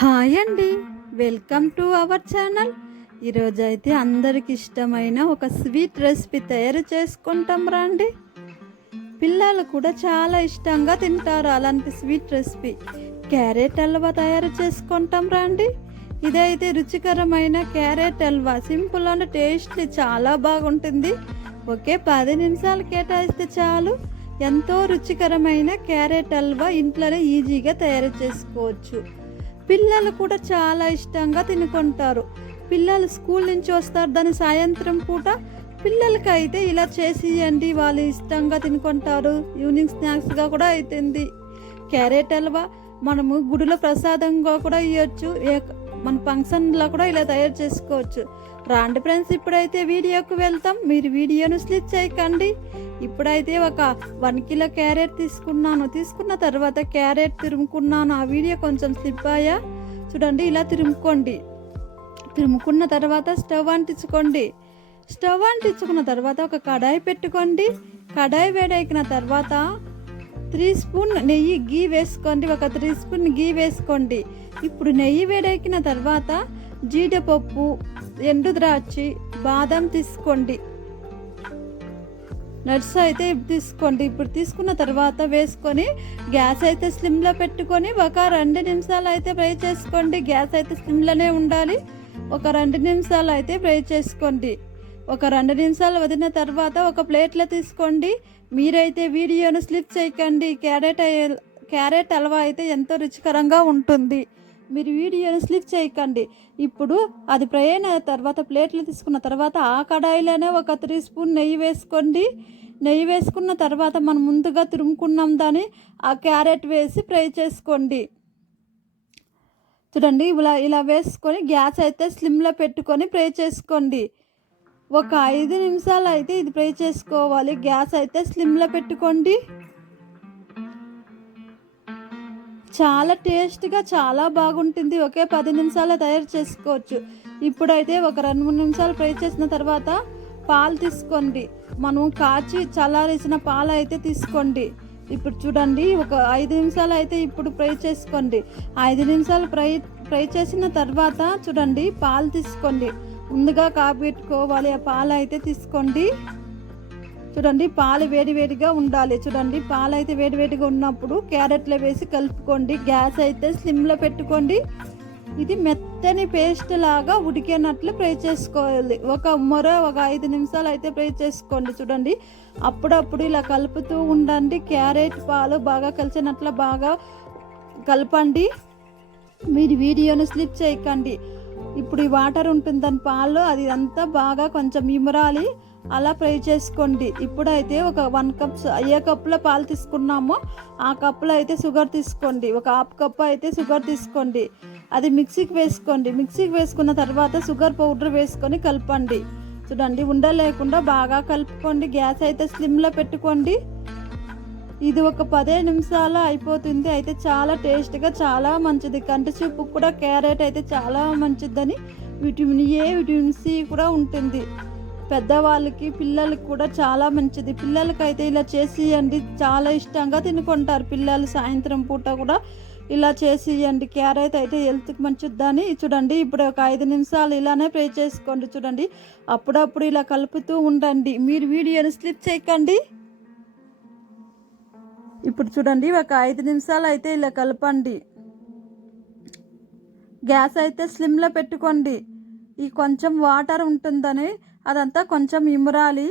Hi అండి, welcome to our channel. ఈరోజు అయితే అందరికి ఇష్టమైన ఒక స్వీట్ రెసిపీ తయారు చేసుకుంటాం రండి. పిల్లలు కూడా చాలా ఇష్టంగా తింటారు అలాంటి స్వీట్ రెసిపీ. క్యారెట్ హల్వా తయారు చేసుకుంటాం రండి. ఇదైతే రుచికరమైన carrot halwa, simple and tasty, చాలా బాగుంటుంది. ఒకే 10 నిమిషాలు కేటాయిస్తే చాలు ఎంతో రుచికరమైన క్యారెట్ హల్వా ఇంట్లోనే ఈజీగా తయారు చేసుకోవచ్చు. పిల్లలు కూడా చాలా ఇష్టంగా తినుకుంటారు. పిల్లలు స్కూల్ నుంచి వస్తారు, దాని సాయంత్రం పూట పిల్లలకి అయితే ఇలా చేసి ఇవ్వండి, వాళ్ళు ఇష్టంగా తినుకుంటారు. ఈవినింగ్ స్నాక్స్గా కూడా అవుతుంది. క్యారెట్ హల్వా మనము గుడిలో ప్రసాదంగా కూడా ఇవ్వచ్చు, మన ఫంక్షన్లో కూడా ఇలా తయారు చేసుకోవచ్చు. రాండి ఫ్రెండ్స్, ఇప్పుడైతే వీడియోకి వెళ్తాం. మీరు వీడియోను స్లిప్ చేయకండి. ఇప్పుడైతే ఒక 1 కిలో క్యారెట్ తీసుకున్న తర్వాత క్యారెట్ తురుముకున్నాను. ఆ వీడియో కొంచెం స్లిప్ అయ్యా, చూడండి. ఇలా తురుముకున్న తర్వాత స్టవ్ అంటించుకోండి. స్టవ్ అంటించుకున్న తర్వాత ఒక కడాయి పెట్టుకోండి. కడాయి వేడెక్కిన తర్వాత 3 స్పూన్ గీ వేసుకోండి. ఒక 3 స్పూన్ గీ వేసుకోండి. ఇప్పుడు నెయ్యి వేడెక్కిన తర్వాత జీడిపప్పు, ఎండు ద్రాక్షి, బాదం తీసుకోండి. నట్స్ అయితే తీసుకోండి. ఇప్పుడు తీసుకున్న తర్వాత వేసుకొని గ్యాస్ అయితే స్లిమ్లో పెట్టుకొని ఒక 2 నిమిషాలు అయితే ఫ్రై చేసుకోండి. గ్యాస్ అయితే స్లిమ్లోనే ఉండాలి. ఒక 2 నిమిషాలు అయితే ఫ్రై చేసుకోండి. ఒక 2 నిమిషాలు వదిలిన తర్వాత ఒక ప్లేట్లో తీసుకోండి. మీరైతే వీడియోను స్లిప్ చేయకండి. క్యారెట్ హల్వా అయితే ఎంతో రుచికరంగా ఉంటుంది. మీరు వీడియోని స్లిప్ చేయకండి. ఇప్పుడు అది ఫ్రై అయిన తర్వాత ప్లేట్లు తీసుకున్న తర్వాత ఆ కడాయిలోనే ఒక 3 స్పూన్ నెయ్యి వేసుకోండి. నెయ్యి వేసుకున్న తర్వాత మనం ముందుగా తురుముకున్నాం దాన్ని ఆ క్యారెట్ వేసి ఫ్రై చేసుకోండి. చూడండి, ఇలా వేసుకొని గ్యాస్ అయితే స్లిమ్లో పెట్టుకొని ఫ్రై చేసుకోండి. ఒక 5 నిమిషాలు అయితే ఇది ఫ్రై చేసుకోవాలి. గ్యాస్ అయితే స్లిమ్లో పెట్టుకోండి. చాలా టేస్ట్గా చాలా బాగుంటుంది. ఒకే 10 నిమిషాలు తయారు చేసుకోవచ్చు. ఇప్పుడైతే ఒక 2-3 నిమిషాలు ఫ్రై చేసిన తర్వాత పాలు తీసుకోండి. మనం కాచి చల్లారేసిన పాలు అయితే తీసుకోండి. ఇప్పుడు చూడండి, ఒక 5 నిమిషాలు అయితే ఇప్పుడు ఫ్రై చేసుకోండి. 5 నిమిషాలు ఫ్రై చేసిన తర్వాత చూడండి, పాలు తీసుకోండి. ముందుగా కాపెట్టుకోవాలి. ఆ పాలు అయితే తీసుకోండి. చూడండి, పాలు వేడివేడిగా ఉండాలి. చూడండి, పాలు అయితే వేడివేడిగా ఉన్నప్పుడు క్యారెట్లో వేసి కలుపుకోండి. గ్యాస్ అయితే స్లిమ్లో పెట్టుకోండి. ఇది మెత్తని పేస్ట్ లాగా ఉడికేనట్లు ఫ్రై చేసుకోవాలి. ఒక 5 నిమిషాలు అయితే ఫ్రై చేసుకోండి. చూడండి, అప్పుడప్పుడు ఇలా కలుపుతూ ఉండండి. క్యారెట్ పాలు బాగా కలిసినట్లు బాగా కలపండి. మీరు వీడియోను స్లిప్ చేయకండి. ఇప్పుడు ఈ వాటర్ ఉంటుంది దాని పాలు, అది అంతా బాగా కొంచెం ఇమరాలి. అలా ఫ్రై చేసుకోండి. ఇప్పుడైతే ఒక 1 కప్, ఏ కప్పులో పాలు తీసుకున్నామో ఆ కప్పులో అయితే షుగర్ తీసుకోండి. ఒక 1/2 కప్పు అయితే షుగర్ తీసుకోండి. అది మిక్సీకి వేసుకోండి. మిక్సీకి వేసుకున్న తర్వాత షుగర్ పౌడర్ వేసుకొని కలపండి. చూడండి, ఉండలేకుండా బాగా కలుపుకోండి. గ్యాస్ అయితే స్లిమ్లో పెట్టుకోండి. ఇది ఒక 15 నిమిషాలు అయిపోతుంది. అయితే చాలా టేస్ట్గా చాలా మంచిది. కంటి చూపు కూడా క్యారెట్ అయితే చాలా మంచిదని విటమిన్ ఏ, విటమిన్ సి కూడా ఉంటుంది. పెద్దవాళ్ళకి, పిల్లలకి కూడా చాలా మంచిది. పిల్లలకైతే ఇలా చేసి ఇవ్వండి, చాలా ఇష్టంగా తినుకుంటారు పిల్లలు. సాయంత్రం పూట కూడా ఇలా చేసి ఇవ్వండి. క్యారెట్ అయితే హెల్త్కి మంచిదని. చూడండి, ఇప్పుడు ఒక 5 నిమిషాలు ఇలానే ఫ్రై చేసుకోండి. చూడండి, అప్పుడప్పుడు ఇలా కలుపుతూ ఉండండి. మీరు వీడియోని స్లిప్ చేయకండి. ఇప్పుడు చూడండి, ఒక 5 నిమిషాలు అయితే ఇలా కలపండి. గ్యాస్ అయితే స్లిమ్లో పెట్టుకోండి. ఈ కొంచెం వాటర్ ఉంటుందని అదంతా కొంచెం ఇమరాలి,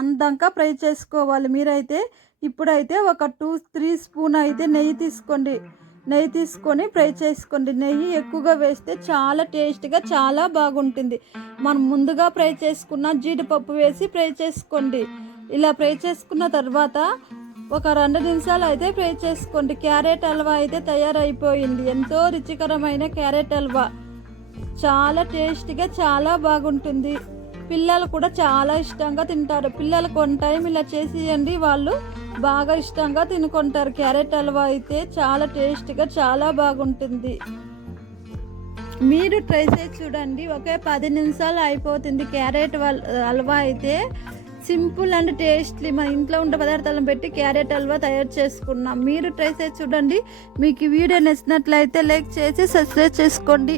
అందంగా ఫ్రై చేసుకోవాలి. మీరైతే ఇప్పుడైతే ఒక 2-3 స్పూన్ అయితే నెయ్యి తీసుకోండి. నెయ్యి తీసుకొని ఫ్రై చేసుకోండి. నెయ్యి ఎక్కువగా వేస్తే చాలా టేస్ట్గా చాలా బాగుంటుంది. మనం ముందుగా ఫ్రై చేసుకున్న జీడిపప్పు వేసి ఫ్రై చేసుకోండి. ఇలా ఫ్రై చేసుకున్న తర్వాత ఒక 2 నిమిషాలు అయితే ఫ్రై చేసుకోండి. క్యారెట్ హల్వా అయితే తయారైపోయింది. ఎంతో రుచికరమైన క్యారెట్ హల్వా, చాలా టేస్ట్గా చాలా బాగుంటుంది. పిల్లలు కూడా చాలా ఇష్టంగా తింటారు. పిల్లలకు 1 టైం ఇలా చేసి ఇవ్వండి, వాళ్ళు బాగా ఇష్టంగా తినుకుంటారు. క్యారెట్ హల్వా అయితే చాలా టేస్ట్గా చాలా బాగుంటుంది. మీరు ట్రై చేసి చూడండి. ఒకే 10 నిమిషాలు అయిపోతుంది. క్యారెట్ హల్వా అయితే సింపుల్ అండ్ టేస్ట్లీ మన ఇంట్లో ఉండే పదార్థాలను పెట్టి క్యారెట్ హల్వా తయారు చేసుకున్నాం. మీరు ట్రై చేసి చూడండి. మీకు ఈ వీడియో నచ్చినట్లయితే లైక్ చేసి సబ్స్క్రైబ్ చేసుకోండి.